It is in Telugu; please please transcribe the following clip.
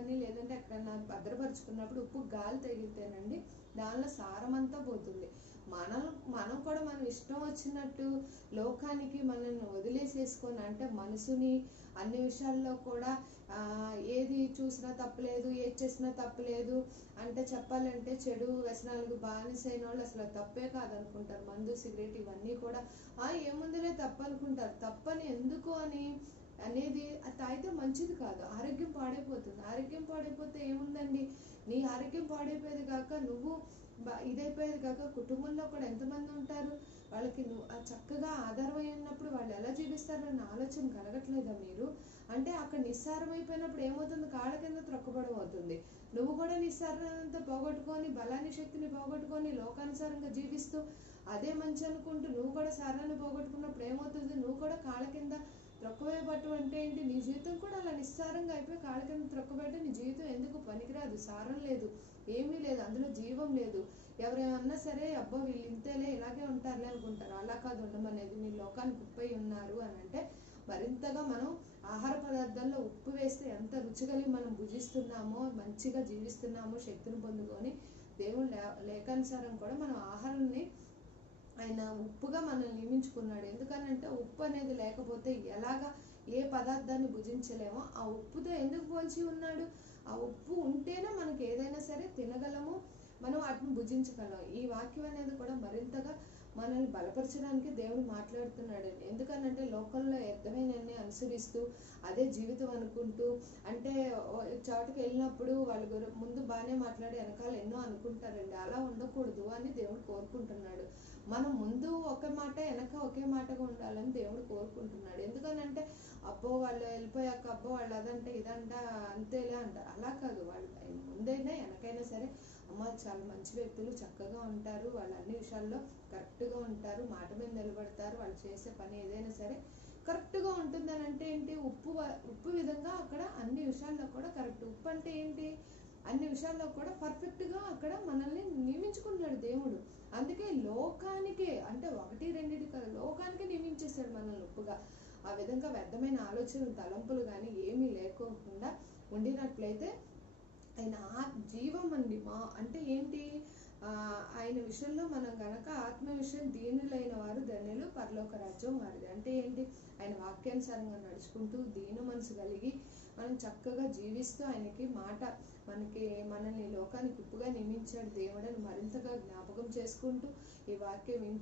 కానీ లేదంటే ఎక్కడన్నా భద్రపరుచుకున్నప్పుడు ఉప్పు గాలి తగిలితేనండి దానిలో సారం అంతా పోతుంది. మనం కూడా మనం ఇష్టం వచ్చినట్టు లోకానికి మనల్ని వదిలేసేసుకొని, అంటే మనసుని అన్ని విషయాల్లో కూడా ఏది చూసినా తప్పులేదు, ఏది చేసినా తప్పులేదు, అంటే చెప్పాలంటే చెడు వ్యసనాలకు బానిసైన వాళ్ళు అసలు తప్పే కాదనుకుంటారు. మందు సిగరెట్ ఇవన్నీ కూడా ఏముందిలే తప్పు అనుకుంటారు. తప్పని ఎందుకు అని అనేది అది తాగితే మంచిది కాదు, ఆరోగ్యం పాడైపోతుంది. ఆరోగ్యం పాడైపోతే ఏముందండి, నీ ఆరోగ్యం పాడైపోయేది కాక నువ్వు ఇదైపోయేది కాక కుటుంబంలో కూడా ఎంతమంది ఉంటారు, వాళ్ళకి నువ్వు చక్కగా ఆధారమై ఉన్నప్పుడు వాళ్ళు ఎలా జీవిస్తారన్న ఆలోచన కలగట్లేదా మీరు? అంటే అక్కడ నిస్సారం అయిపోయినప్పుడు ఏమవుతుంది, కాళ్ళ కింద త్రొక్కబడం అవుతుంది. నువ్వు కూడా నిస్సారంతో పోగొట్టుకొని బలాన్ని శక్తిని పోగొట్టుకొని లోకానుసారంగా జీవిస్తూ అదే మంచి అనుకుంటూ నువ్వు కూడా సారాన్ని పోగొట్టుకున్నప్పుడు ఏమవుతుంది, నువ్వు కూడా కాళ్ళ కింద త్రొక్కవేయబట్టం అంటే ఏంటి, నీ జీవితం కూడా అలా నిస్సారంగా అయిపోయి కాళ్ళ కింద త్రొక్కబెట్టి నీ జీవితం ఎందుకు పనికిరాదు, సారం లేదు, ఏమీ లేదు, అందులో జీవం లేదు. ఎవరేమన్నా సరే అబ్బో వీళ్ళు ఇంతేలే ఇలాగే ఉంటారులే అనుకుంటారు. అలా కాదు ఉండమనేది. మీరు లోకానికి ఉప్పై ఉన్నారు అని అంటే మరింతగా మనం ఆహార పదార్థాల్లో ఉప్పు వేస్తే ఎంత రుచిగలి మనం భుజిస్తున్నామో, మంచిగా జీవిస్తున్నామో, శక్తిని పొందుకొని దేవుడు లేఖానుసారం కూడా మనం ఆహారాన్ని ఆయన ఉప్పుగా మనల్ని నియమించుకున్నాడు. ఎందుకనంటే ఉప్పు అనేది లేకపోతే ఎలాగా ఏ పదార్థాన్ని భుజించలేమో ఆ ఉప్పుతో ఎందుకు పోల్చి ఉన్నాడు. ఆ ఉప్పు ఉంటేనే మనకి ఏదైనా సరే తినగలము, మనం వాటిని భుజించగలం. ఈ వాక్యం అనేది కూడా మరింతగా మనల్ని బలపరచడానికి దేవుడు మాట్లాడుతున్నాడు. ఎందుకనంటే లోకంలో వ్యర్థమైనన్ని అనుసరిస్తూ అదే జీవితం అనుకుంటూ, అంటే చోటుకి వెళ్ళినప్పుడు వాళ్ళ ముందు బాగానే మాట్లాడి వెనకాల ఎన్నో అనుకుంటారండి. అలా ఉండకూడదు అని దేవుడు కోరుకుంటున్నాడు. మనం ముందు ఒక మాట వెనక ఒకే మాటగా ఉండాలని దేవుడు కోరుకుంటున్నాడు. ఎందుకనంటే అబ్బో వాళ్ళు వెళ్ళిపోయాక అబ్బో వాళ్ళు అదంటే ఇదంట అంతేలే అంటారు. అలా కాదు, వాళ్ళు ముందైనా వెనకైనా సరే అమ్మ చాలా మంచి వ్యక్తులు, చక్కగా ఉంటారు, వాళ్ళు అన్ని విషయాల్లో కరెక్ట్గా ఉంటారు, మాట మీద నిలబడతారు, వాళ్ళు చేసే పని ఏదైనా సరే కరెక్ట్గా ఉంటుంది అని అంటే ఏంటి, ఉప్పు విధంగా అక్కడ అన్ని విషయాల్లో కూడా కరెక్ట్. ఉప్పు అంటే ఏంటి, అన్ని విషయాల్లో కూడా పర్ఫెక్ట్గా అక్కడ మనల్ని నియమించుకున్నాడు దేవుడు. అందుకే లోకానికే, అంటే ఒకటి రెండిటి కాదు, లోకానికే నియమించేశాడు మనల్ని ఉప్పుగా. ఆ విధంగా వ్యర్థమైన ఆలోచనలు తలంపులు కానీ ఏమీ లేకోకుండా ఉండినట్లయితే ఆయన జీవం అండి. అంటే ఏంటి, ఆయన విషయంలో మనం గనక ఆత్మ విషయం దీనులైన వారు ధన్యులు, పరలోక రాజ్యం వారిది. అంటే ఏంటి, ఆయన వాక్యానుసారంగా నడుచుకుంటూ దీన మనసు కలిగి మనం చక్కగా జీవిస్తూ ఆయనకి మనల్ని లోకానికి ఉప్పుగా నియమించాడు దేవుడని మరింతగా జ్ఞాపకం చేసుకుంటూ ఈ వాక్యం వింటూ